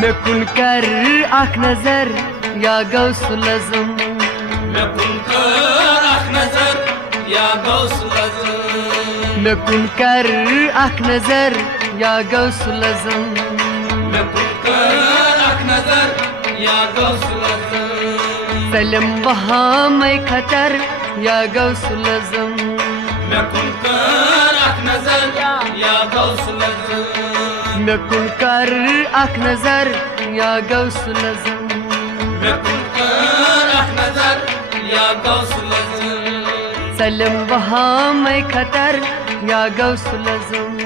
मे कुन कर आख नजर या गौसुल आज़म मे कुन कर आख नजर या गौसुल आज़म मे कुन कर आख नजर या गौसुल आज़म मे कुन कर आख नजर या गौसुल आज़म सलम वहाँ मैं खतर या गौसुल आज़म मे कुन कर आख नजर या गौसुल आज़म मे कुन कर आख नजर या गौसुल आज़म मे कुन कर आख नजर या गौसुल आज़म सलम वहाँ मैं खतर या गौसुल आज़म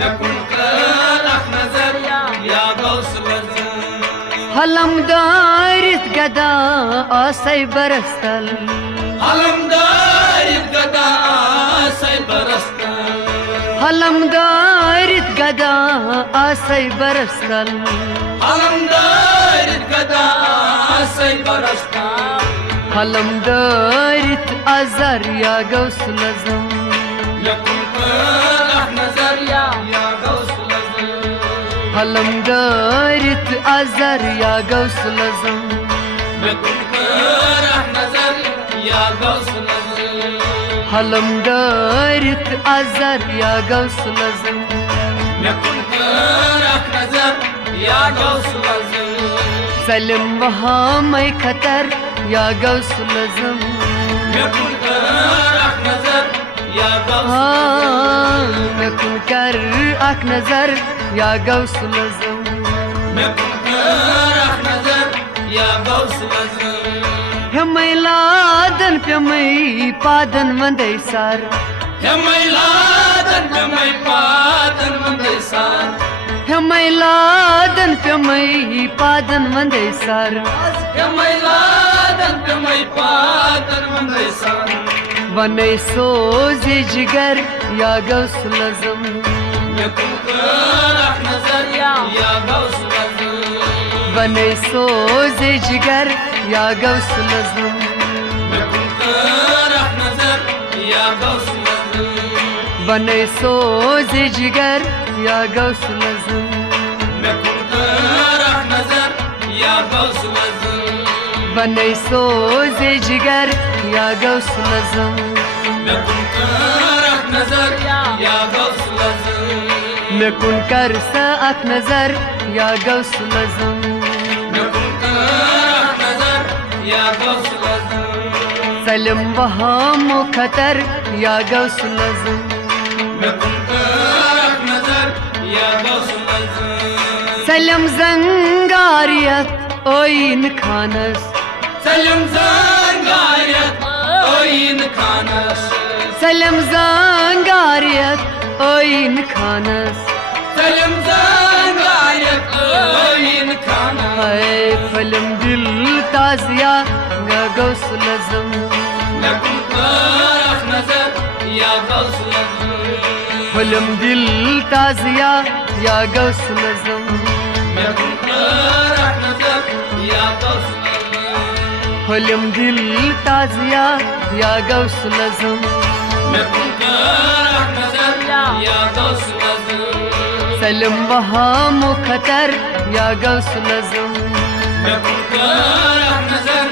मे कुन कर आख नजर या गौसुल आज़म हलम दारित गदा आसै बरस्तल हलम दारित गदा आसै बरस्तल हलम दारित गदा आसै बरस्तल हलम दारित गदा आसै बरस्तल हलम दारित अजर या गौसुल आज़म मे कुन कर आख नजर या गौसुल आज़म हलम दारित अजर या गौसुल आज़म मे कुन कर आख नजर या गौसुल आज़म हलम दारित अजर या गौसुल आज़म मे कुन कर आख नजर या गौसुल आज़म सलम वहाँ मैं खतर या गौसुल आज़म मे कुन कर आख नजर या गौसुल हाँ मे कुन कर आख नजर या गौसुल आज़म मे कुन कर आख नजर या गौसुल आज़म हमें लादन पे मैं पादन वंदे सार हमें लादन पे मैं पादन वंदे सार हमें लादन पे मैं पादन वंदे सार हमें लादन पे मैं पादन वंदे सार बने सोजे जिगर या गौसुल आज़म मे कुन कर आख नजर या गौसुल आज़म बने सोजे जिगर या गौसुल आज़म मे कुन कर आख नजर या गौसुल आज़म बने सोजे जिगर या गौसुल आज़म मे कुन कर आख नजर या गौसुल आज़म बने सोजे जिगर या गौसुल आज़म मे कुन कर आख नजर या गौसुल आज़म मे कुन कर सा आख नजर या गौसुल आज़म मे कुन कर आख नजर या गौसुल आज़म सलम वहाँ मुखतर या गौसुल आज़म मे कुन कर आख नजर या गौसुल आज़म सलम जंगारियत ओइन खानस सलम ज़ंगारियत ओइन खानस सलम जंगारियत ओइन खानस सलम ज़ंगारियत ओइन खानस हाय फलम दिल ताजिया या गौसुल आज़म मे कुन कर आख नजर या गौसुल आज़म फलम दिल ताजिया या गौसुल आज़म मे कुन कर आख नजर या गौसुल आज़म फलम दिल ताजिया या गौसुल आज़म मे कुन कर आख नजर या गौसुल आज़म सलम वहाँ मुखतर या गौसुल आज़म मे कुन कर आख नजर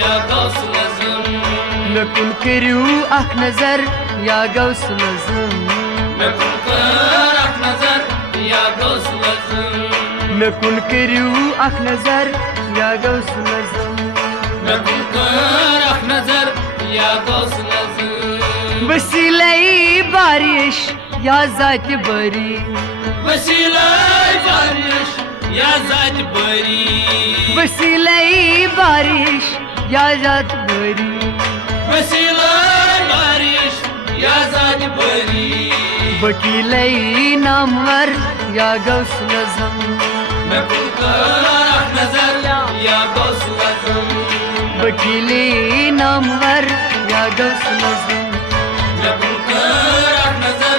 या गौसुल आज़म मे कुन करियो आख नजर या गौसुल आज़म मे कुन कर आख नजर या गौसुल आज़म मे कुन करियो आख नजर या गौसुल आज़म मे कुन कर आख नजर या गौसुल आज़म वसीले बारिश या जात बरी वसीले बारिश या जात बरी वसीले बारिश या जात बरी वसीले बारिश या जात बरी वकीले नामवर या गौसुल आज़म मे कुन कर आख नजर या गौसुल आज़म वकीले नामवर या गौसुल आज़म मे कुन कर आख नजर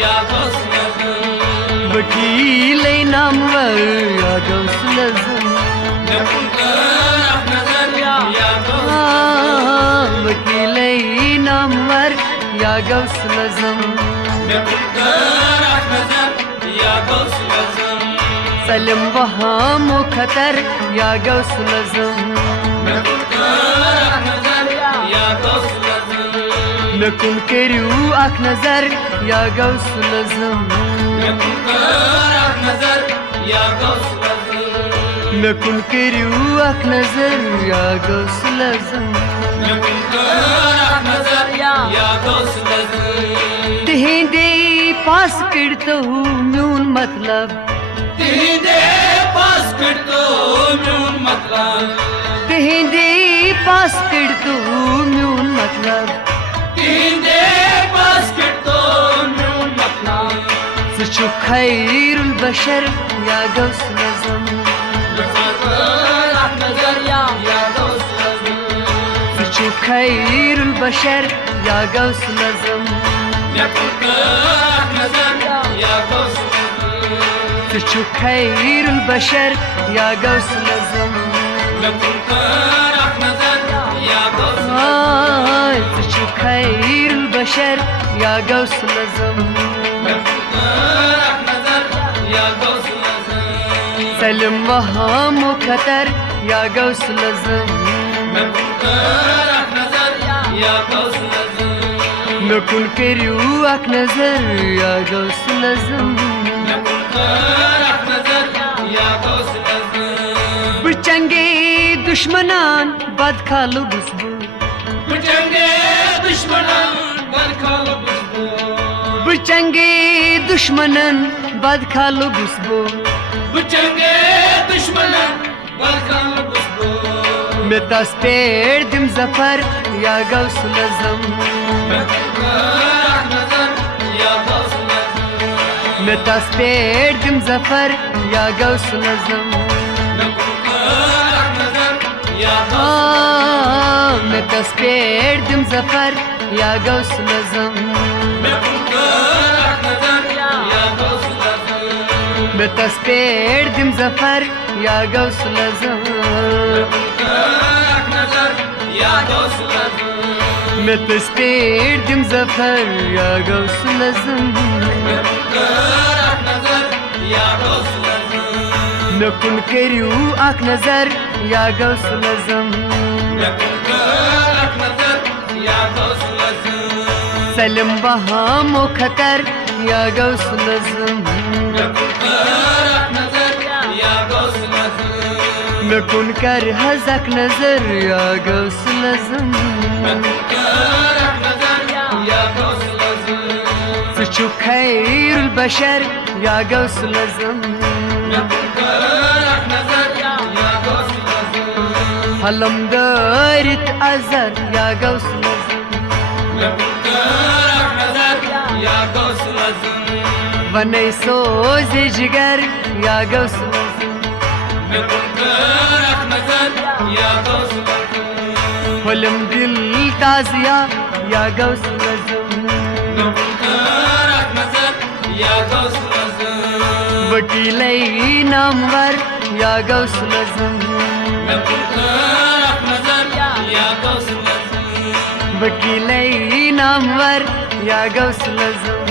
या गौसुल आज़म वकीले नामवर या गौसुल आज़म मे कुन कर आख नजर या गौसुल हाँ, वकीले नामवर या गौसुल आज़म मे कुन कर आख नजर या गौसुल आज़म सलम वहाम खतर या गौसल आज़म مكن كريو أك نظر يا غوث الأعظم مكن كريو أك نظر يا غوث الأعظم تهندي पास करतो म्यून मतलब تهندي पास करतो म्यून मतलब تهندي पास करतो म्यून मतलब تهندي पास करतो म्यून मतलब سشو خير البشر يا غوث الأعظم سشو خير البشر يا غوث الأعظم سشو خير البشر يا غوث الأعظم سشو خير البشر يا غوث الأعظم سلم وهام وخطر يا غوث الأعظم مكن كريو أك نظر يا غوث الأعظم بچنگي دشمنان بد خالو بسبو بچنگي دشمنان بد خالو بسبو بچنگي دشمنان بد خالو بسبو بچنگي دشمنان بد خالو بسبو متاس پردم زفر يا غوث الأعظم متاس پردم زفر يا غوث الأعظم متاس پردم زفر يا غوث الأعظم متاس پردم زفر يا غوث الأعظم متاس پردم زفر يا غوث الأعظم مكن كريو أك نظر يا غوث الأعظم سلم وهام وخطر يا غوث الأعظم مكن كرهزك نظر يا غوث الأعظم سشو خير البشر يا غوث الأعظم حلم دارت أزر يا غوث الأعظم وني سوز جگر يا غوث الأعظم حلم دل تازيا يا غوث الأعظم وكيلي نامور يا غوث الأعظم وكيلي نامور يا غوث الأعظم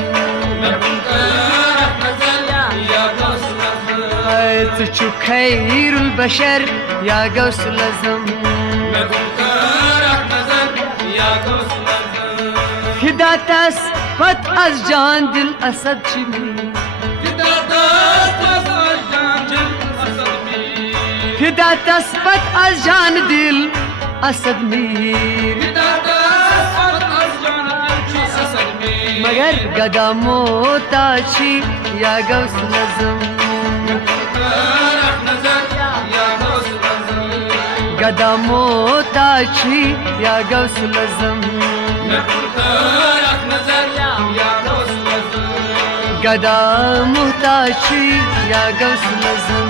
سشو خير البشر يا غوث الأعظم هداتس فت از جان دل اسد چمی هداتس فت از جان دل اسد میر مگر گدا موتا چی یا غوث الأعظم گدا موتا چی یا غوث الأعظم گدا محتاجی یا غوث الأعظم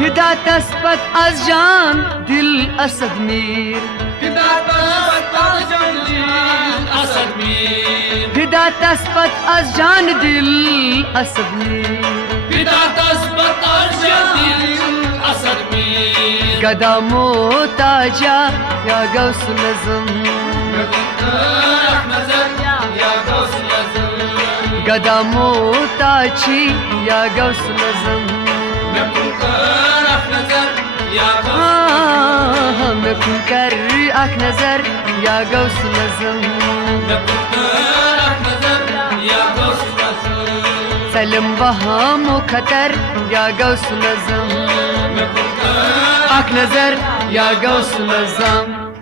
هدایت اسپت از جان دل اسد میر هدایت اسپت از جان دل اسد میر گدا محتاجا یا غوث الأعظم قدامو تاچی یا غوث العظم مكن كرخ نظر يا غوث مكن کر اک نظر یا غوث العظم مكن كرخ نظر يا غوث العظم سلم بهم و خطر یا غوث العظم مكن كرخ اک نظر یا غوث العظم